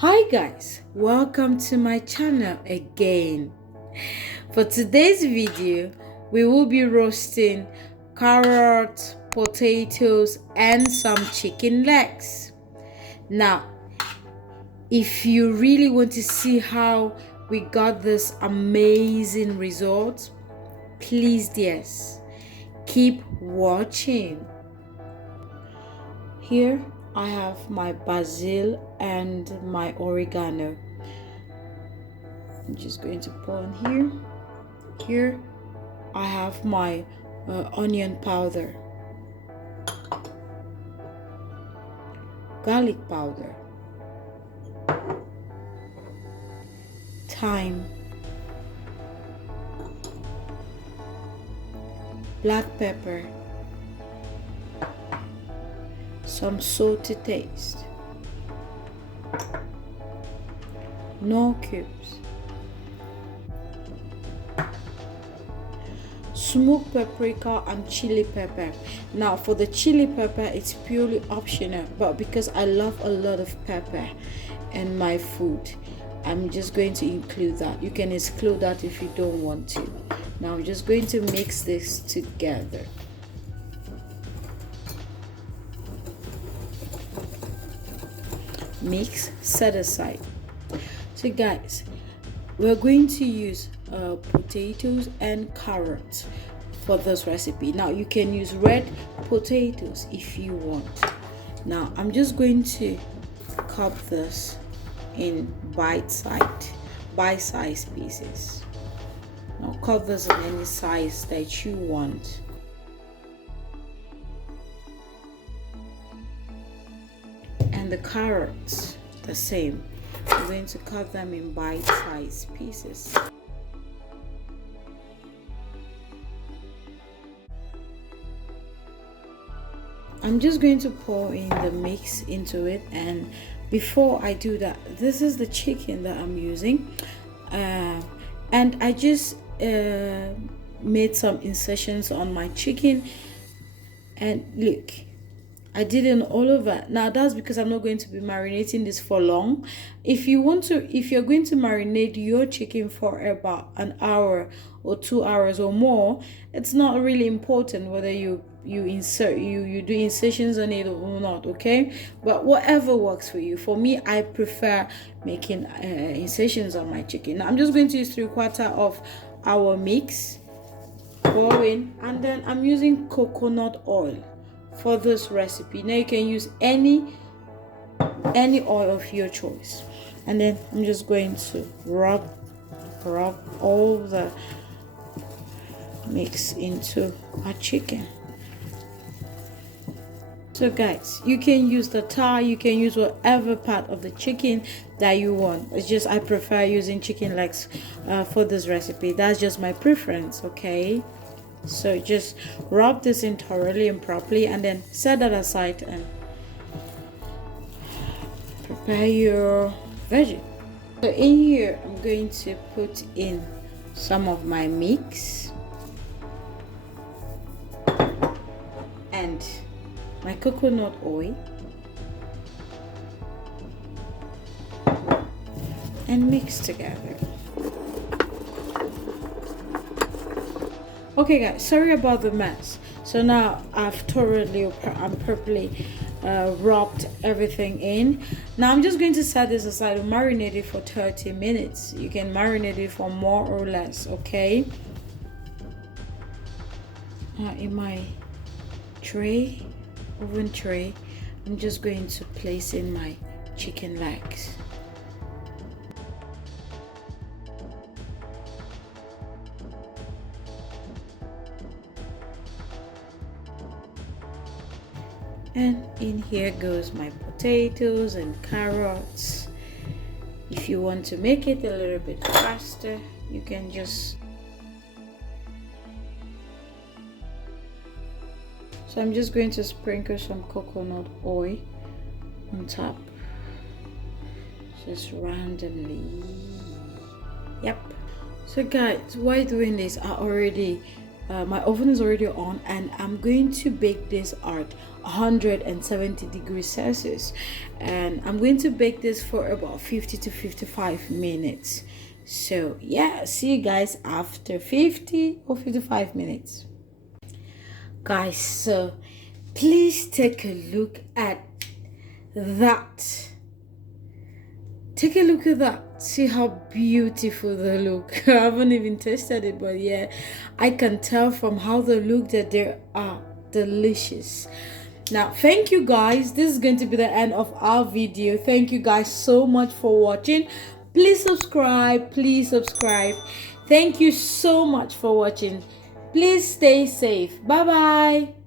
Hi guys, welcome to my channel again. For today's video, we will be roasting carrots, potatoes, and some chicken legs. Now, if you really want to see how we got this amazing result, please yes, keep watching. Here I have my basil and my oregano. I'm just going to pour in here. Here I have my onion powder, garlic powder, thyme, black pepper, some salt to taste, knorr cubes, smoked paprika and chili pepper. Now for the chili pepper, it's purely optional, but because I love a lot of pepper in my food, I'm just going to include that. You can exclude that if you don't want to. Now I'm just going to mix this together. Mix, set aside. So guys, we're going to use potatoes and carrots for this recipe. Now you can use red potatoes if you want. Now I'm just going to cut this in bite-sized pieces. Now cut this in any size that you want. And the carrots the same. I'm going to cut them in bite-sized pieces. I'm just going to pour in the mix into it, and before I do that, this is the chicken that I'm using, and I just made some incisions on my chicken, and look, I did it all over. Now that's because I'm not going to be marinating this for long. If you're going to marinate your chicken for about an hour or 2 hours or more, it's not really important whether you do incisions on it or not, okay? But whatever works for you. For me, I prefer making incisions on my chicken. Now I'm just going to use 3/4 of our mix, pour in, and then I'm using coconut oil for this recipe. Now you can use any oil of your choice, and then I'm just going to rub all the mix into our chicken. So guys, you can use the thigh, you can use whatever part of the chicken that you want. It's just I prefer using chicken legs for this recipe. That's just my preference, okay? So just rub this in thoroughly and properly, and then set that aside and prepare your veggie. So in here I'm going to put in some of my mix and my coconut oil and mix together. Okay guys, sorry about the mess. So now I've properly rubbed everything in. Now I'm just going to set this aside and marinate it for 30 minutes. You can marinate it for more or less, okay? In my oven tray, I'm just going to place in my chicken legs. And in here goes my potatoes and carrots. If you want to make it a little bit faster, you can just... So I'm just going to sprinkle some coconut oil on top, just randomly. Yep. So guys, while doing this, I already my oven is already on, and I'm going to bake this at 170 degrees Celsius, and I'm going to bake this for about 50 to 55 minutes. So yeah, see you guys after 50 or 55 minutes. Guys, so please take a look at that. Take a look at that. See how beautiful they look. I haven't even tasted it, but yeah, I can tell from how they look that they are delicious. Now, thank you guys. This is going to be the end of our video. Thank you guys so much for watching. Please subscribe. Please subscribe. Thank you so much for watching. Please stay safe. Bye bye.